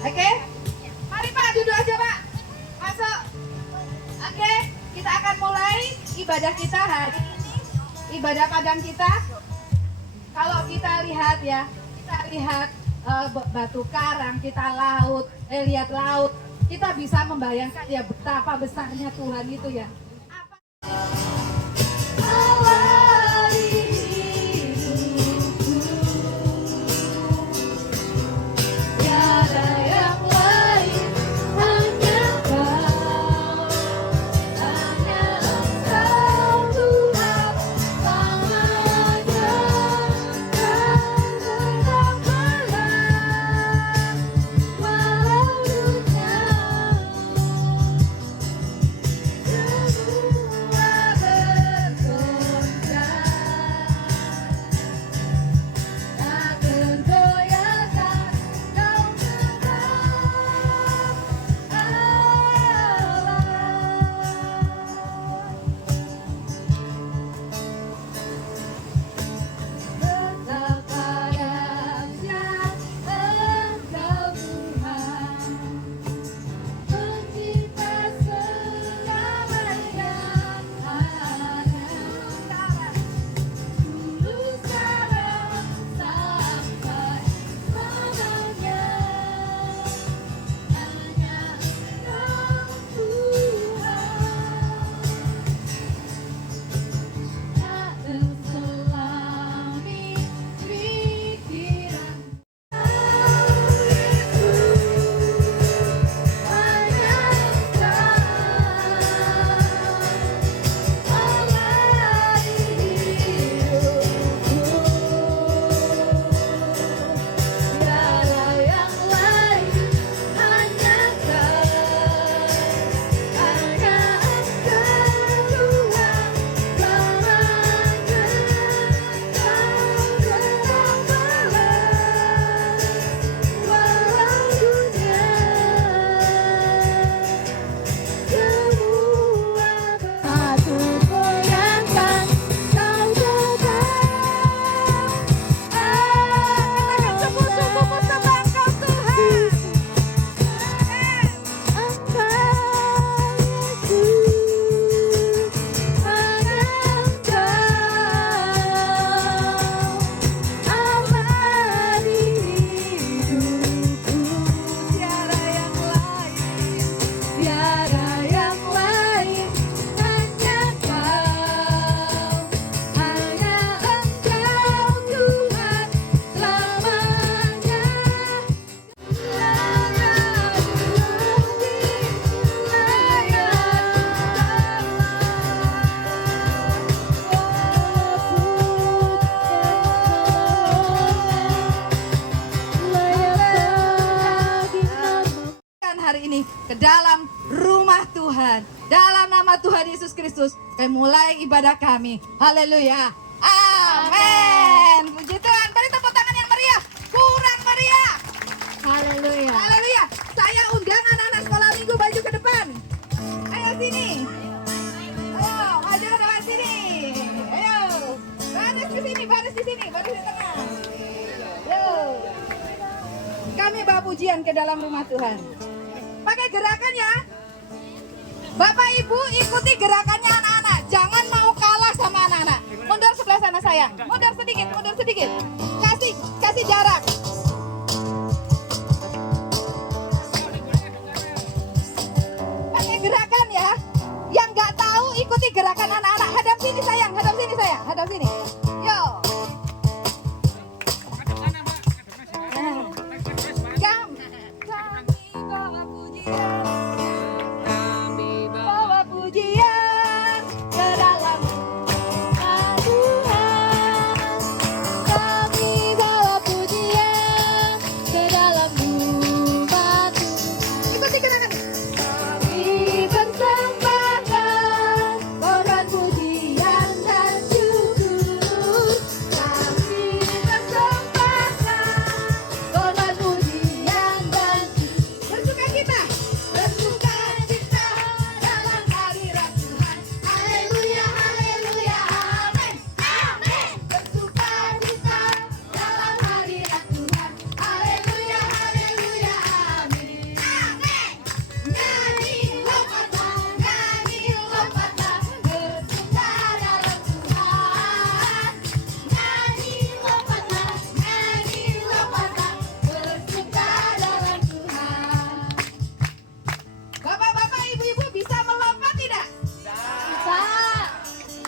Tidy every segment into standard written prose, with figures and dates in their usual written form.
Oke, mari Pak duduk aja Pak, masuk. Oke, kita akan mulai ibadah kita hari ini, ibadah padang kita. Kalau kita lihat ya, kita lihat batu karang, kita lihat laut, kita bisa membayangkan ya betapa besarnya Tuhan itu ya. Tuhan. Dalam nama Tuhan Yesus Kristus, kami mulai ibadah kami. Haleluya. Amin. Puji Tuhan. Beri tepuk tangan yang meriah. Kurang meriah. Haleluya. Haleluya. Saya undang anak-anak sekolah minggu baju ke depan. Ayo sini. Ayo, maju ke depan sini. Ayo. Baris ke sini, baris di sini, baris di tengah. Ayo. Kami bawa pujian ke dalam rumah Tuhan. Pakai gerakan ya. Bapak Ibu ikuti gerakannya anak-anak. Jangan mau kalah sama anak-anak. Mundur sebelah sana sayang. Mundur sedikit, mundur sedikit. Kasih jarak. Pakai gerakan ya. Yang nggak tahu ikuti gerakan anak-anak. Hadap sini sayang, hadap sini sayang, hadap sini. Yo. Kami bawa pujian ke dalam rumah Tuhan. Kami bawa pujian ke dalam rumah Tuhan. Ikuti gerakan. Kami persembahkan korban pujian dan syukur. Kami persembahkan korban pujian dan syukur. Bersuka cita dalam hadirat Tuhan. Haleluya, haleluya, amin, amin. Bersuka cita dalam hadirat Tuhan. Haleluya, haleluya, amin, amin. Nyanyi lompatlah, bersuka dalam Tuhan. Nyanyi lompatlah, bersuka dalam Tuhan. Bapak-bapak, ibu-ibu bisa melompat tidak? Bisa.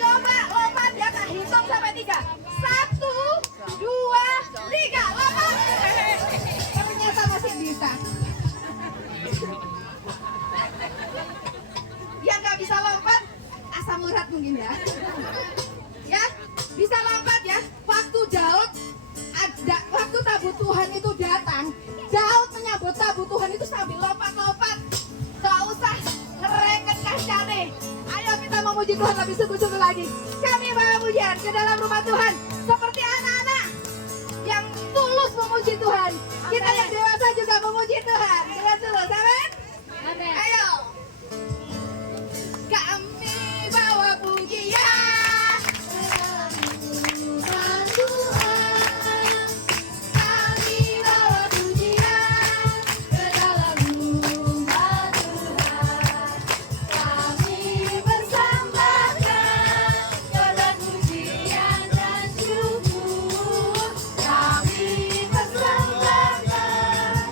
Coba lompat ya, tak hitung sampai 3. 1, 2, 3, lompat. Ternyata masih bisa. Yang nggak bisa lompat, asam urat mungkin ya. Ya, bisa lompat ya. Waktu tabut Tuhan itu datang, Daud menyambut tabut Tuhan itu sambil lompat-lompat. Gak usah ngereket kancane. Ayo kita memuji Tuhan lebih sungguh-sungguh lagi. Kami bawa pujian ke dalam rumah Tuhan seperti anak-anak yang tulus memuji Tuhan. Kita yang dewasa juga memuji Tuhan dengan tulus, amin? Amin. Ayo. Kami bawa pujian ke dalam rumah Tuhan. Kami bawa pujian ke dalam rumah Tuhan. Kami persembahkan korban pujian dan syukur. Kami persembahkan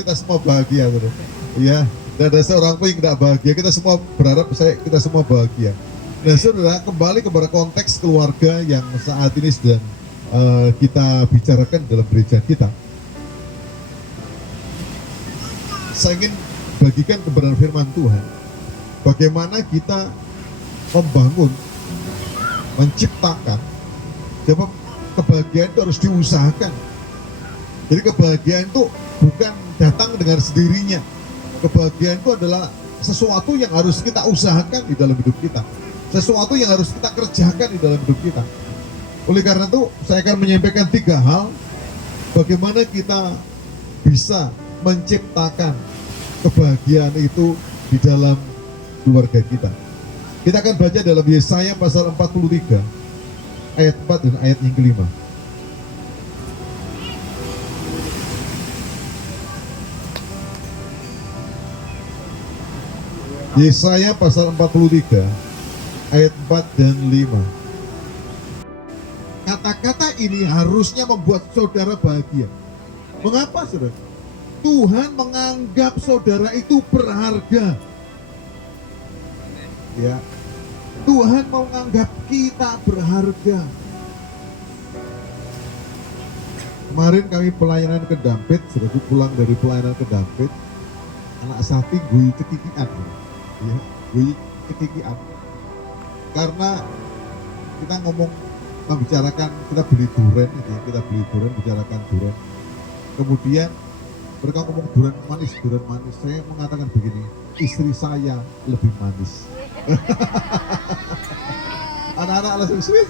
kita semua bahagia, saudara. Ya, tidak ada seorang pun yang tidak bahagia. Kita semua berharap kita semua bahagia. Nah, saudara, kembali kepada konteks keluarga yang saat ini sedang kita bicarakan dalam gereja kita. Saya ingin bagikan kebenaran firman Tuhan. Bagaimana kita membangun, menciptakan. Sebab kebahagiaan itu harus diusahakan. Jadi kebahagiaan itu bukan datang dengan sendirinya. Kebahagiaan itu adalah sesuatu yang harus kita usahakan di dalam hidup kita. Sesuatu yang harus kita kerjakan di dalam hidup kita. Oleh karena itu, saya akan menyampaikan 3 hal bagaimana kita bisa menciptakan kebahagiaan itu di dalam keluarga kita. Kita akan baca dalam Yesaya pasal 43 ayat 4 dan ayat yang kelima. Yesaya pasal 43 ayat 4 dan 5. Kata-kata ini harusnya membuat saudara bahagia. Mengapa, saudara? Tuhan menganggap saudara itu berharga. Ya. Tuhan menganggap kita berharga. Kemarin kami pelayanan ke Dampit, sudah pulang dari pelayanan ke Dampit, anak sapi gue cekikian. Ya, gue cekikian. Karena kita membicarakan, kita beli durian, bicarakan durian. Kemudian mereka ngomong durian manis. Saya mengatakan begini, istri saya lebih manis. Anak-anak langsung sweet.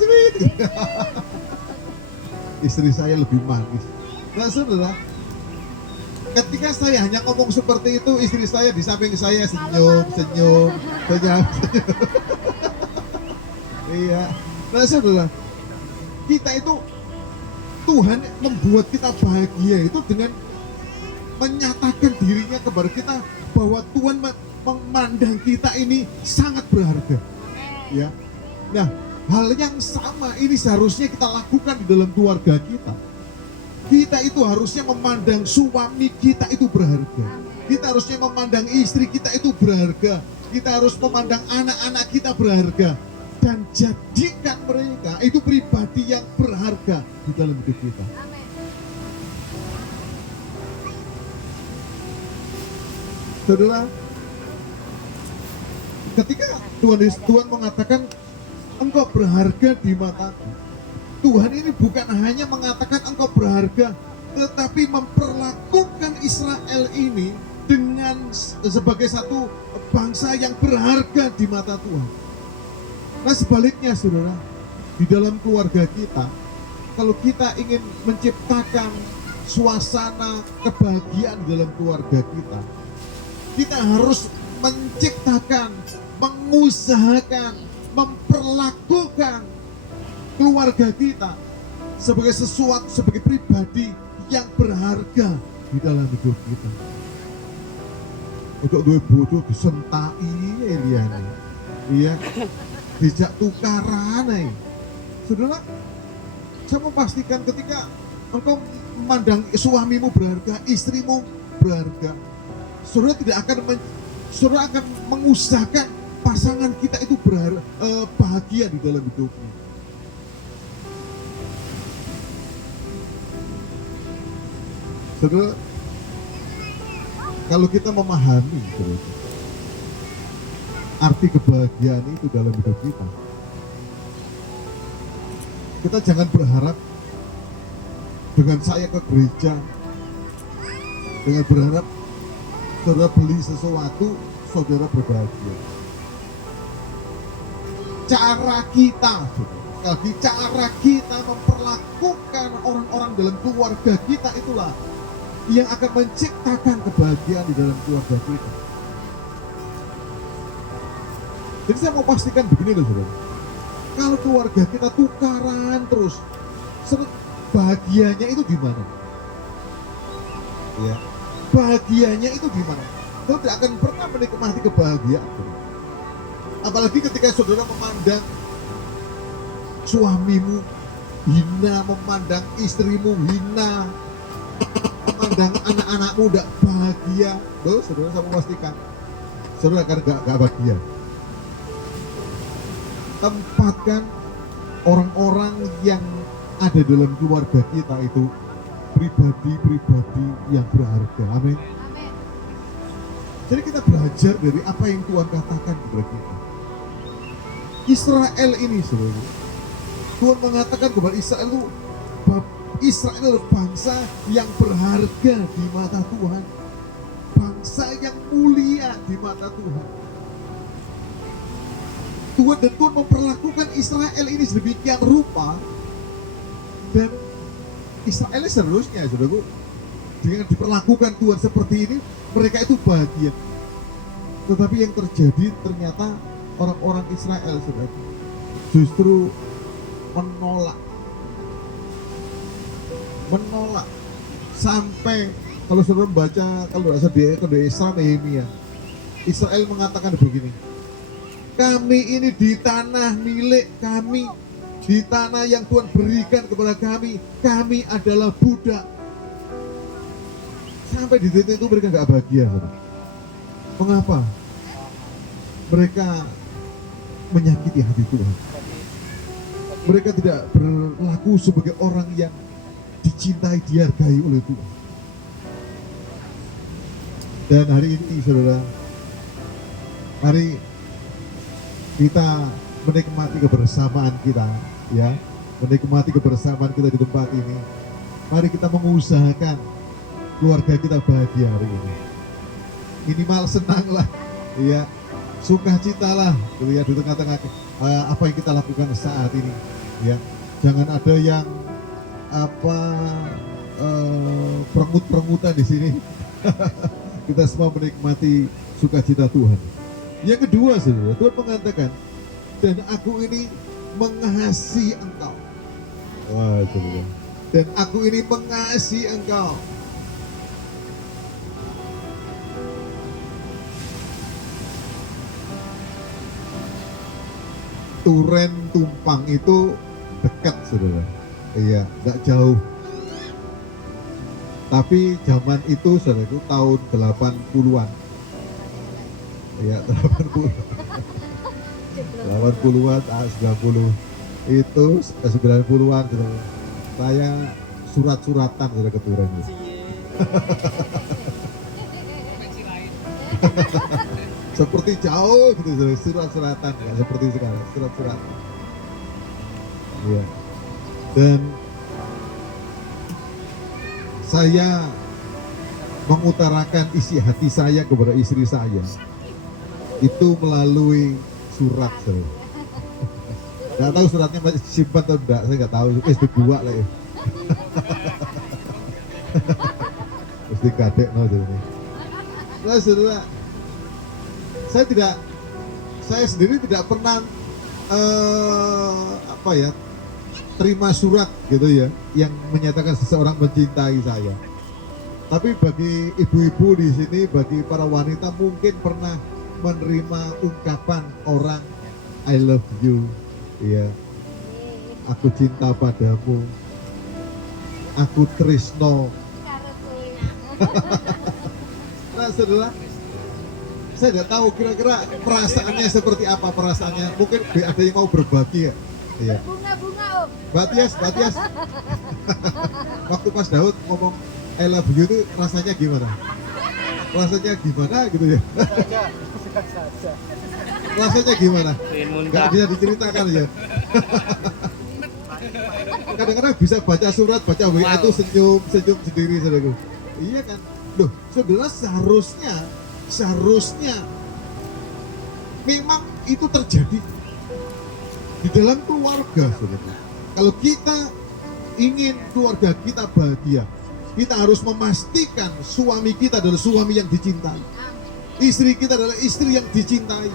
Istri saya lebih manis. Nah, saudara, ketika saya hanya ngomong seperti itu, istri saya di samping saya senyum. Iya. Nah, saudara, kita itu Tuhan membuat kita bahagia itu dengan menyatakan dirinya kepada kita bahwa Tuhan memandang kita ini sangat berharga. Ya. Nah, hal yang sama ini seharusnya kita lakukan di dalam keluarga kita. Kita itu harusnya memandang suami kita itu berharga. Kita harusnya memandang istri kita itu berharga. Kita harus memandang anak-anak kita berharga. Dan jadikan mereka itu pribadi yang berharga di dalam hidup kita. Saudara, ketika Tuhan mengatakan engkau berharga di mataku, Tuhan ini bukan hanya mengatakan engkau berharga, tetapi memperlakukan Israel ini dengan sebagai satu bangsa yang berharga di mata Tuhan. Nah, sebaliknya, saudara, di dalam keluarga kita, kalau kita ingin menciptakan suasana kebahagiaan di dalam keluarga kita harus menciptakan, mengusahakan, memperlakukan keluarga kita sebagai sesuatu, sebagai pribadi yang berharga di dalam hidup kita. Untuk dua bodoh disentai Eliane, iya, dijak tukaran, saudara. Saya memastikan ketika engkau memandang suamimu berharga, istrimu berharga, saudara akan mengusahakan pasangan kita itu bahagia di dalam hidupnya. Saudara, kalau kita memahami arti kebahagiaan itu dalam hidup kita jangan berharap dengan saya ke gereja, dengan berharap saudara beli sesuatu, saudara berbahagia. Cara kita memperlakukan orang-orang dalam keluarga kita itulah yang akan menciptakan kebahagiaan di dalam keluarga kita. Jadi saya mau pastikan begini loh, saudara. Kalau keluarga kita tukaran terus, bahagianya itu di mana? Ya, bahagianya itu di mana? Saudara tidak akan pernah menikmati kebahagiaan. Apalagi ketika saudara memandang suamimu hina, memandang istrimu hina, memandang memandang anak-anakmu tidak bahagia, loh, saudara, saya memastikan saudara akan gak bahagia. Tempatkan orang-orang yang ada dalam keluarga kita itu pribadi-pribadi yang berharga. Amin. Amin. Jadi kita belajar dari apa yang Tuhan katakan kepada kita. Israel ini, saudara, Tuhan mengatakan kepada Israel itu, Israel adalah bangsa yang berharga di mata Tuhan, bangsa yang mulia di mata Tuhan. Tuhan memperlakukan Israel ini sedemikian rupa, dan Israel seharusnya, saudaraku, dengan diperlakukan Tuhan seperti ini, mereka itu bahagia. Tetapi yang terjadi ternyata orang-orang Israel, saudaraku, justru menolak sampai kalau saudara membaca, kalau di Isra Nehemia, Israel mengatakan begini, kami ini di tanah milik kami, di tanah yang Tuhan berikan kepada kami adalah budak. Sampai di titik itu mereka nggak bahagia, saudara. Mengapa? Mereka menyakiti hati Tuhan. Mereka tidak berlaku sebagai orang yang dicintai, dihargai oleh Tuhan. Dan hari ini, saudara, mari kita menikmati kebersamaan kita, ya, menikmati kebersamaan kita di tempat ini. Mari kita mengusahakan keluarga kita bahagia hari ini. Minimal senanglah, ya, sukacitalah, ya, di tengah-tengah apa yang kita lakukan saat ini, ya. Jangan ada yang perengut-perengutan di sini. Kita semua menikmati sukacita Tuhan. Yang kedua, saudara, Tuhan mengatakan, dan aku ini mengasihi engkau. Wah, saudara. Dan aku ini mengasihi engkau. Turen Tumpang itu dekat, saudara. Iya, nggak jauh. Tapi zaman itu, saudara, itu tahun 80-an. Iya, 80-an, 90. Itu 90-an, saudara. Saya surat-suratan, saudara, ke Turen. Seperti jauh gitu, saudara. Surat-suratan, ya, seperti sekarang, surat-suratan. Iya. Dan saya mengutarakan isi hati saya kepada istri saya itu melalui surat, saudara. Nggak tahu suratnya masih disimpan atau enggak, saya nggak tahu. Itu gua lah ya. Mesti kadek no, saudara. Nah, saudara, saya sendiri tidak pernah terima surat gitu ya, yang menyatakan seseorang mencintai saya. Tapi bagi ibu-ibu di sini, bagi para wanita mungkin pernah menerima ungkapan orang I love you, ya, aku cinta padamu, aku tresno. Nah, saudara, saya tidak tahu kira-kira perasaannya seperti apa perasaannya. Mungkin ada yang mau berbagi, ya. Iya. Bunga-bunga, Om. Mbak Tias. Waktu Mas Daud ngomong I love you itu rasanya gimana? Rasanya gimana gitu ya? Rasanya gimana? Gak bisa diceritakan ya. Kadang-kadang bisa baca surat, baca WA itu senyum sendiri, saudaraku. Iya kan? Loh, saudara, seharusnya memang itu terjadi di dalam keluarga, saudara. Kalau kita ingin keluarga kita bahagia, kita harus memastikan suami kita adalah suami yang dicintai, istri kita adalah istri yang dicintai,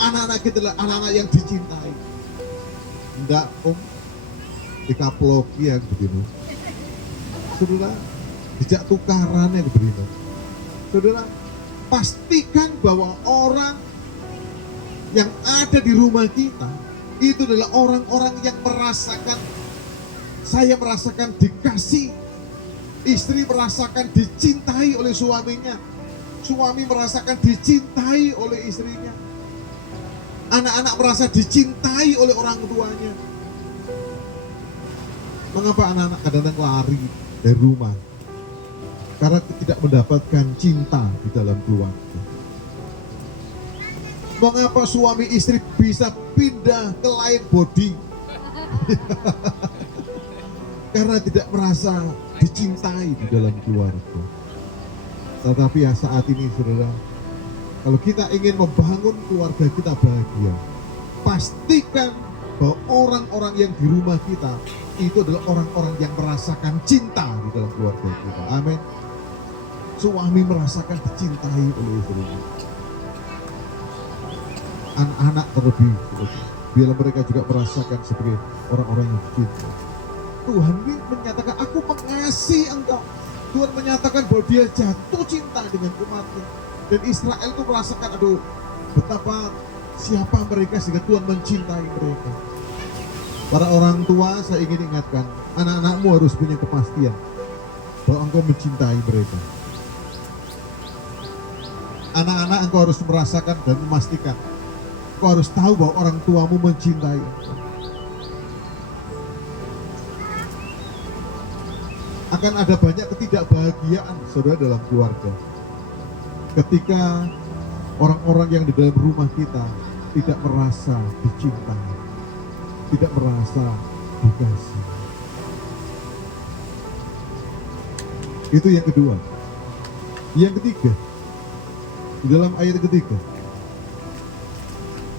anak-anak kita adalah anak-anak yang dicintai. Enggak, Om, dikaploki yang begini, saudara, dijak tukaran yang begini. Saudara, pastikan bahwa orang yang ada di rumah kita itu adalah orang-orang yang merasakan, saya merasakan dikasih, Istri merasakan dicintai oleh suaminya. Suami merasakan dicintai oleh istrinya. Anak-anak merasa dicintai oleh orang tuanya. Mengapa anak-anak kadang-kadang lari dari rumah? Karena tidak mendapatkan cinta di dalam keluarga. Mengapa suami istri bisa pindah ke lain body? Karena tidak merasa dicintai di dalam keluarga. Tetapi ya saat ini saudara, kalau kita ingin membangun keluarga kita bahagia, pastikan bahwa orang-orang yang di rumah kita itu adalah orang-orang yang merasakan cinta di dalam keluarga kita. Amin. Suami merasakan dicintai oleh istrinya. Anak-anak terlebih, biarlah mereka juga merasakan sebagai orang-orang yang dicintai. Tuhan ini menyatakan, aku mengasihi engkau. Tuhan menyatakan bahwa dia jatuh cinta dengan umatnya. Dan Israel itu merasakan, aduh, betapa siapa mereka sehingga Tuhan mencintai mereka. Para orang tua, saya ingin ingatkan, anak-anakmu harus punya kepastian bahwa engkau mencintai mereka. Anak-anak engkau harus merasakan dan memastikan, engkau harus tahu bahwa orang tuamu mencintai engkau. Akan ada banyak ketidakbahagiaan saudara dalam keluarga ketika orang-orang yang di dalam rumah kita tidak merasa dicintai, tidak merasa dikasih. Itu yang kedua. Yang ketiga, di dalam ayat ketiga,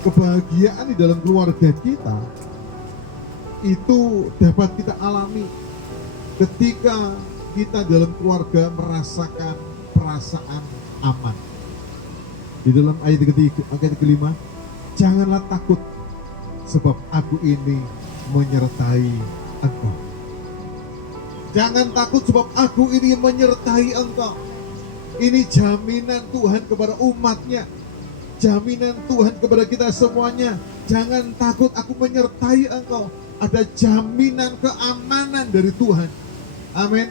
kebahagiaan di dalam keluarga kita itu dapat kita alami ketika kita dalam keluarga merasakan perasaan aman. Di dalam ayat ketiga, ayat kelima, janganlah takut sebab aku ini menyertai engkau. Jangan takut sebab aku ini menyertai engkau. Ini jaminan Tuhan kepada umatnya. Jaminan Tuhan kepada kita semuanya. Jangan takut, aku menyertai engkau. Ada jaminan keamanan dari Tuhan. Amin.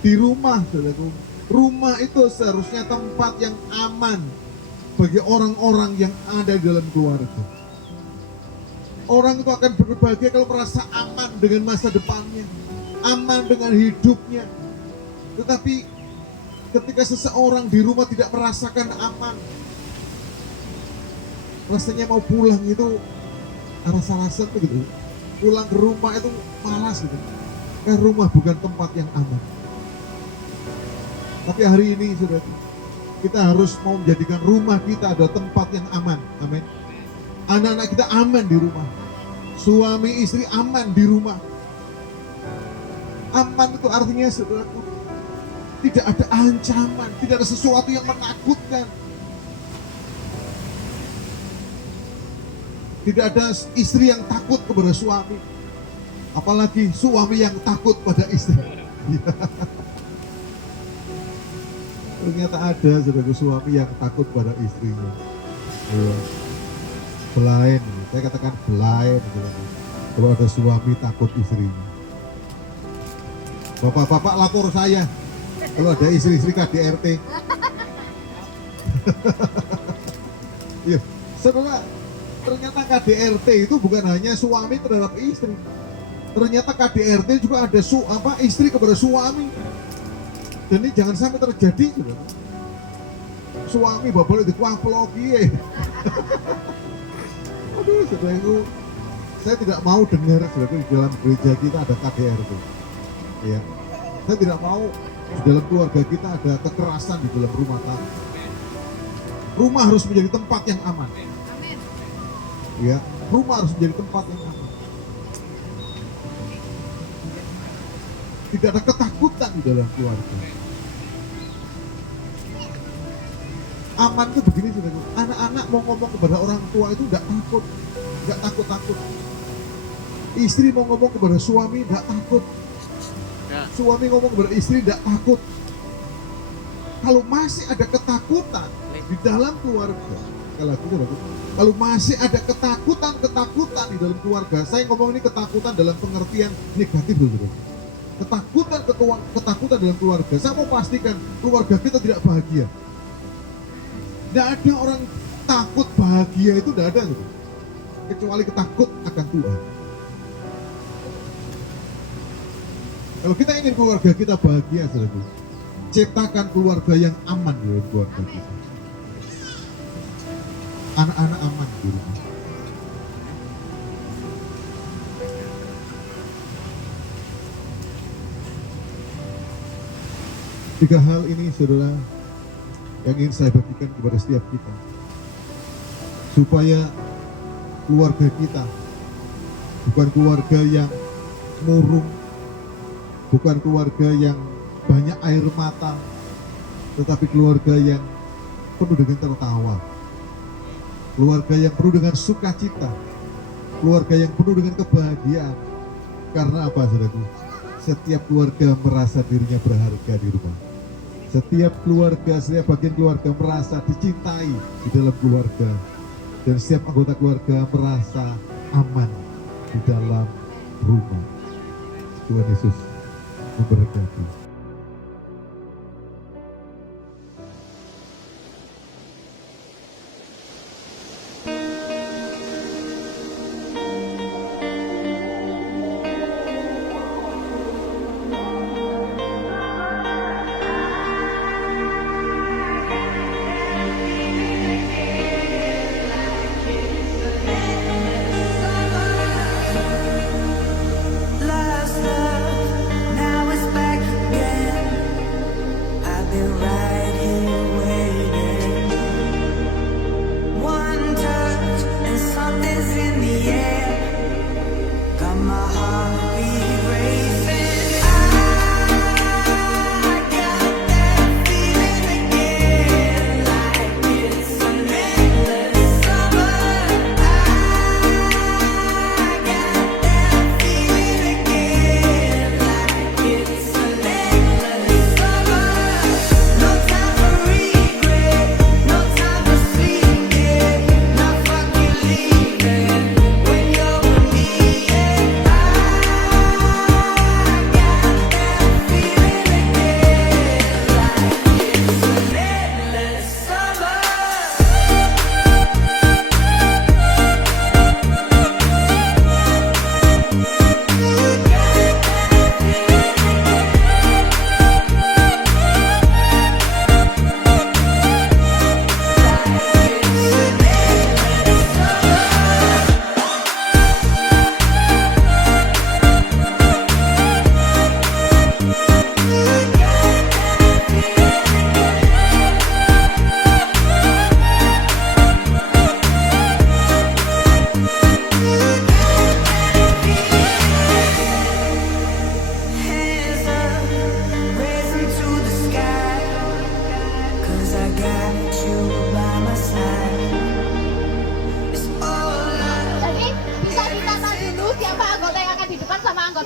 Di rumah, saudaraku, rumah itu seharusnya tempat yang aman bagi orang-orang yang ada di dalam keluarga. Orang itu akan berbahagia kalau merasa aman dengan masa depannya, aman dengan hidupnya. Tetapi ketika seseorang di rumah tidak merasakan aman, rasanya mau pulang itu rasa-rasa gitu. Pulang ke rumah itu malas gitu. Karena rumah bukan tempat yang aman. Tapi hari ini saudara, kita harus mau menjadikan rumah kita adalah tempat yang aman. Amin. Anak-anak kita aman di rumah. Suami istri aman di rumah. Aman itu artinya saudaraku, tidak ada ancaman, tidak ada sesuatu yang menakutkan. Tidak ada istri yang takut kepada suami. Apalagi suami yang takut pada istri. Ternyata ada saudara suami yang takut pada istrinya. Belain, saya katakan belain. Kalau ada suami takut istrinya. Bapak-bapak lapor saya kalau ada istri-istri KDRT. Iya, saudara, ternyata KDRT itu bukan hanya suami terhadap istri. Ternyata KDRT juga ada istri kepada suami. Dan ini jangan sampai terjadi juga. Suami bapak itu kuaploki. Aduh, saudaraku, saya tidak mau dengar saudaraku di dalam gereja kita ada KDRT. Ya, saya tidak mau di dalam keluarga kita ada kekerasan di dalam rumah tangga. Rumah harus menjadi tempat yang aman. Ya, rumah harus menjadi tempat yang aman. Tidak ada ketakutan di dalam keluarga. Aman itu begini saudara. Anak-anak mau ngomong kepada orang tua itu tidak takut, tidak takut-takut. Istri mau ngomong kepada suami tidak takut. Suami ngomong kepada istri tidak takut. Kalau masih ada ketakutan di dalam keluarga, kalau masih ada ketakutan di dalam keluarga, saya ngomong ini ketakutan dalam pengertian negatif, saudara. ketakutan dalam keluarga. Saya mau pastikan keluarga kita tidak bahagia. Tidak ada orang takut bahagia itu, tidak ada gitu. Kecuali ketakut akan Tuhan. Kalau kita ingin keluarga kita bahagia, saudaraku, ciptakan keluarga yang aman di dalam keluarga kita. Anak-anak aman di rumah. Tiga hal ini, saudara, yang ingin saya bagikan kepada setiap kita, supaya keluarga kita bukan keluarga yang murung, bukan keluarga yang banyak air mata, tetapi keluarga yang penuh dengan tertawa, keluarga yang penuh dengan sukacita, keluarga yang penuh dengan kebahagiaan. Karena apa, saudaraku? Setiap keluarga merasa dirinya berharga di rumah. Setiap keluarga, setiap bagian keluarga merasa dicintai di dalam keluarga. Dan setiap anggota keluarga merasa aman di dalam rumah. Tuhan Yesus memberkati.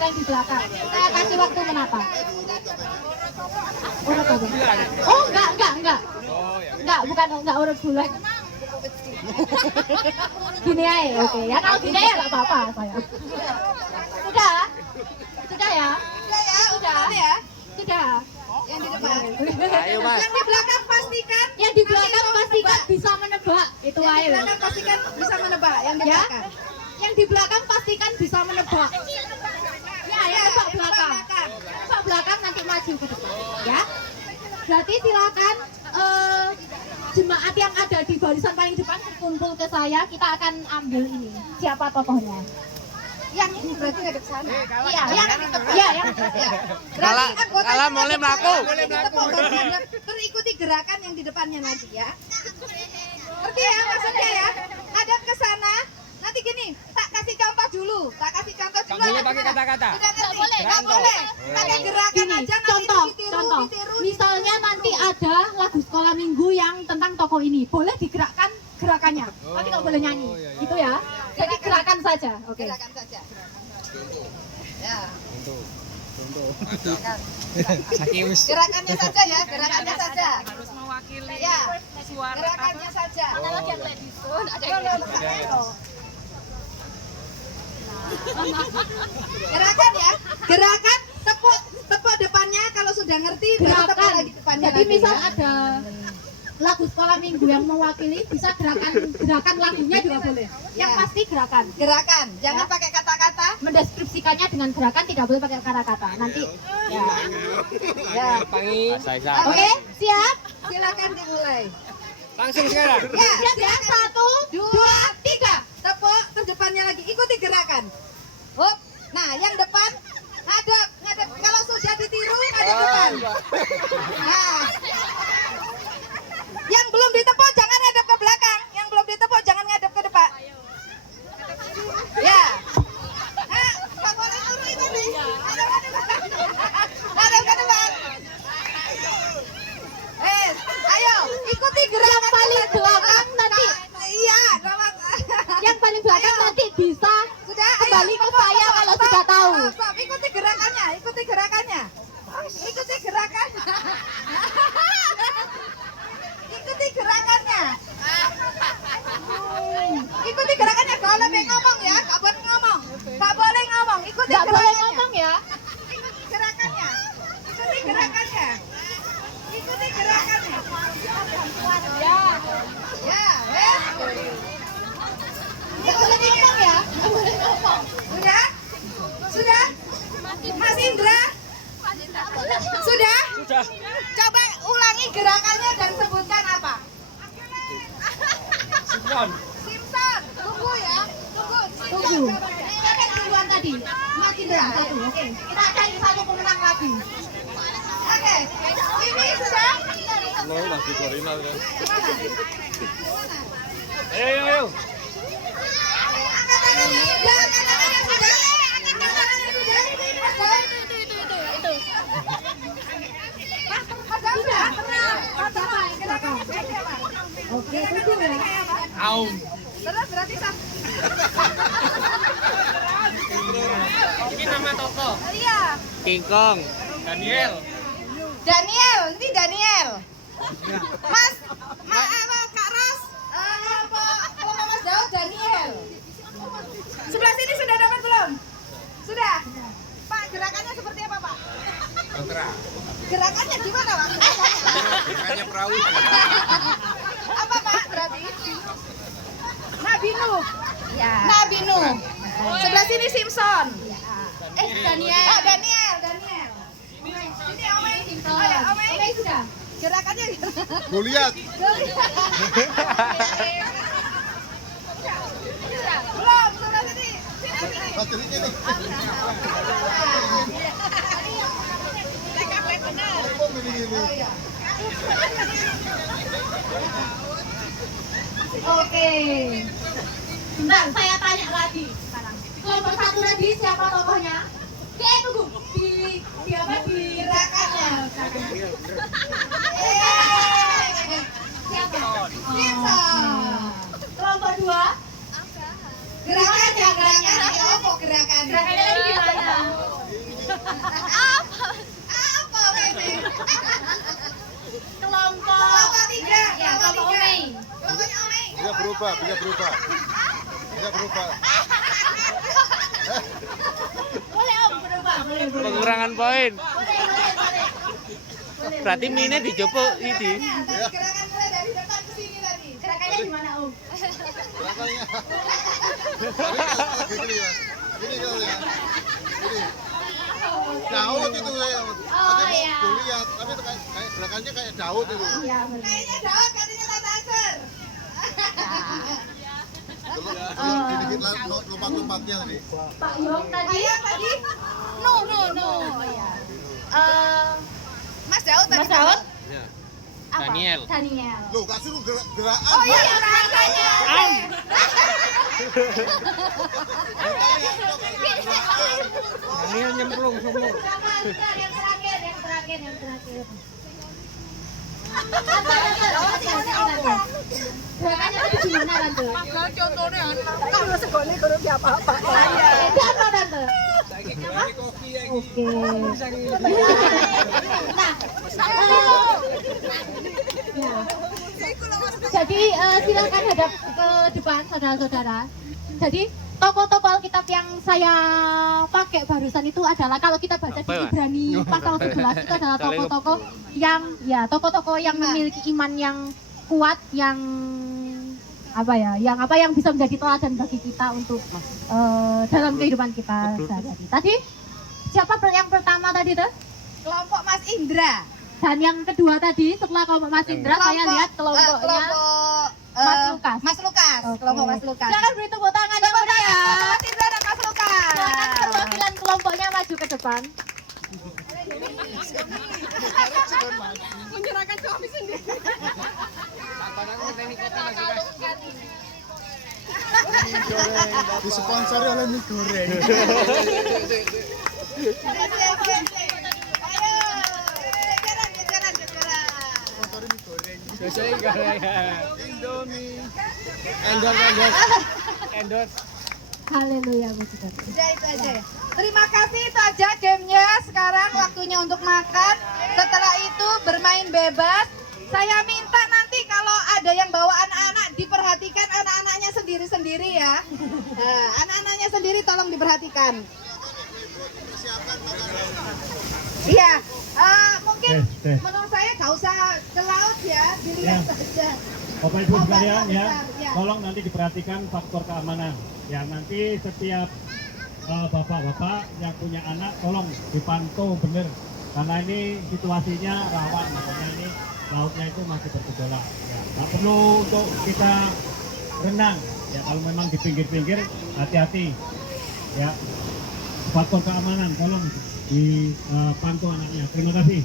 yang di belakang. Saya kasih waktu menata. Urut apa? Oh, enggak. Enggak urut bulan. Gini aja, oke. Ya kalau gini ya enggak apa-apa saya. Sudah ya. Sudah. Yang di depan. Ayo, Mas. Yang di belakang pastikan. Yang di belakang pastikan bisa menebak. Itu aja. Yang di belakang pastikan bisa menebak. Yang di belakang. Yang di belakang pastikan bisa menebak. Ya, Pak belakang. Pak belakang nanti maju ke depan, ya. Berarti silakan jemaat yang ada di barisan paling depan kumpul ke saya. Kita akan ambil ini. Siapa tokohnya? Yang ini berarti ada ke sana. Yang Kalah mulai melaku. Terus ikuti gerakan yang di depannya nanti ya. Ngerti ya maksudnya ya? Hadap ke sana. Nanti gini, tak kasih contoh dulu. Boleh pakai kata-kata. Tidak boleh. Pakai gerakan Gini, aja. contoh. Misalnya nanti ada lagu sekolah minggu yang tentang tokoh ini. Boleh digerakkan gerakannya. Tapi nggak boleh nyanyi. Gitu ya. Jadi gerakan saja. Oke. Gerakan saja. Ya. Contoh. Gerakannya saja ya, gerakannya saja. Harus mewakili Ya. suara. Gerakannya saja. Ada lagi yang ledison, ada yang ledison. Gerakan ya, gerakan tepuk depannya kalau sudah ngerti baru tepuk Gerakan. lagi depannya Jadi lagi, misal ya. ada lagu sekolah minggu yang mewakili, bisa gerakan lagunya juga boleh. Yang Ya. pasti gerakan. Gerakan, jangan Ya. pakai kata-kata. Mendeskripsikannya dengan gerakan, tidak boleh pakai kata-kata. Nanti Ya. Ya. Pangi. Saya. oke, siap? Silakan dimulai. Langsung sekarang. Ya, Siap ya? 1, 2, 3. tepuk terdepannya lagi, ikuti gerakan. Hop. Nah, yang depan ngadep. Kalau sudah ditiru ngadep depan. Nah. Yang belum ditepuk jangan ngadep ke belakang. Yang belum ditepuk jangan ngadep ke depan. Ya. Nah, nggak boleh turun itu nih. Ngadep ke depan. Ayo, ikuti gerakan Yang paling belakang nanti. Iya, Yang paling belakang Ayo. nanti bisa sudah kembali ke saya kalau sudah tahu. Stop. Ikuti gerakannya, ikuti gerakannya. Ikuti gerakannya. Ikuti gerakannya. Ikuti gerakannya. Gak boleh ngomong ya, gak boleh ngomong. Gak boleh ngomong. Ikuti Nggak boleh gerakannya. ngomong ya. Ikuti gerakannya. Ikuti gerakannya. Ikuti gerakannya. Ya. Ya, Nggak boleh ngomong ya. Nggak boleh ngomong. Sudah? Sudah? Mas Indra? Sudah? Sudah. Coba ulangi gerakannya dan sebutkan apa? Simon. Simpson. Tunggu ya. Tunggu. Tunggu. Siapa duluan tadi? Mas Indra satu. Oke. Kita cari satu pemenang lagi. Oke. Ini sudah? Lo lagi Corina kan. Gimana? Ayo. Angkat tangannya. Ya, angkat tangannya sudah. Angkat tangannya sudah. Ada udah. Tenang. Gerakannya beda, Pak. Oke, tunggu. Aum. Terus berarti sah. Ini nama toko. Iya. King Kong. Daniel. Daniel, ini Daniel. Mas, Kak Ros. Kalau Mas Daud Daniel. Sebelah sini sudah dapat belum? Sudah. Pak, gerakannya seperti apa, Pak? Kontra. Gerakannya gimana, Pak? Bukannya perahu. Apa, Pak? Berarti Nabi Nuh. Ya. Nabi Nuh. Sebelah sini Simpson. Daniel. Oh, Daniel. Ini Omeng. Ayo, Omeng. Oke, sudah. Gerakannya Goliat. belum, sebelah sini. Sini. Mas jadi ini. Apa ini? Oh iya. Oke. Bentar, saya tanya lagi sekarang. Kelompok satu tadi siapa tokohnya? Tunggu. Di apa? Di Gerakannya. siapa? Simpson. Kelompok dua. Gerakannya apa gerakannya? Gerakannya tadi gimana? Apa ini? Kelompok. Kelompok tiga. Ya, kelompok Omei. Kelompoknya Omei. Bisa berubah. Boleh Om, berubah. Boleh. Pengurangan poin. Boleh. Berarti mine dijupuk ini. Tadi gerakan mulai dari depan ke sini tadi. Gerakannya gimana Om? Belakangnya. Gini ya. Gini kalau ya. Gini. Daud itu saya. Oh, iya. Goliat, tapi itu kayak gerakannya kayak Daud itu. Iya, benar. Kayaknya Daud katanya Tata Asher. Dikit lompat-lompatnya tadi. Pak Yong tadi. Tadi no. Oh iya. Mas Daud tadi. Mas Daud? Ya. Apa? Daniel. Daniel. Loh, kasih lu gerakan. Oh iya, gerakannya. Daniel nyemplung semua. Yang terakhir. Gerakannya tadi gimana Tante? Kalau segone kudu apa-apa. Iya. Apa Tante? Oke. Nah, ya. Jadi silakan hadap ke depan saudara-saudara. Jadi toko-toko Alkitab yang saya pakai barusan itu adalah kalau kita baca di Ibrani pasal 11 itu adalah toko-toko yang memiliki iman yang kuat, yang yang bisa menjadi teladan bagi kita untuk dalam kehidupan kita sehari-hari. Tadi siapa yang pertama tadi tuh? Kelompok Mas Indra. Dan yang kedua tadi setelah kelompok Mas Indra saya lihat kelompoknya Mas Lukas. Mas Lukas, Oke. kelompok Mas Lukas. Silakan beri tepuk tangan yang meriah. Mas Indra dan Mas Lukas. Silakan perwakilan kelompoknya maju ke depan. Menyerahkan suami sendiri. Disponsori oleh mie goreng. Ayo, jajaran. Indomie. Endorse. Haleluya, puji Tuhan. Udah itu aja ya. Terima kasih, itu aja gamenya. Sekarang waktunya untuk makan. Setelah itu bermain bebas. Saya minta nanti kalau ada yang bawa anak-anak diperhatikan anak-anaknya sendiri-sendiri ya. Nah, anak-anaknya sendiri tolong diperhatikan. Iya, mungkin menurut saya nggak usah ke laut ya, dilihat saja. Bapak Ibu sekalian ya, Ya. tolong nanti diperhatikan faktor keamanan. Ya nanti setiap bapak-bapak yang punya anak tolong dipantau benar, karena ini situasinya rawan, makanya ini lautnya itu masih bergejolak. Ya, nggak perlu untuk kita renang. Ya kalau memang di pinggir-pinggir hati-hati. Ya faktor keamanan tolong dipantau anaknya. Terima kasih.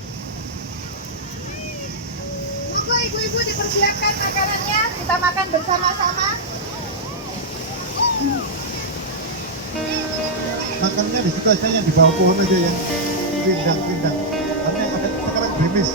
Monggo ibu-ibu dipersiapkan makanannya, kita makan bersama-sama. Makannya di situ aja yang di bawah pohon aja ya. Pindang. Karena yang ada sekarang gerimis.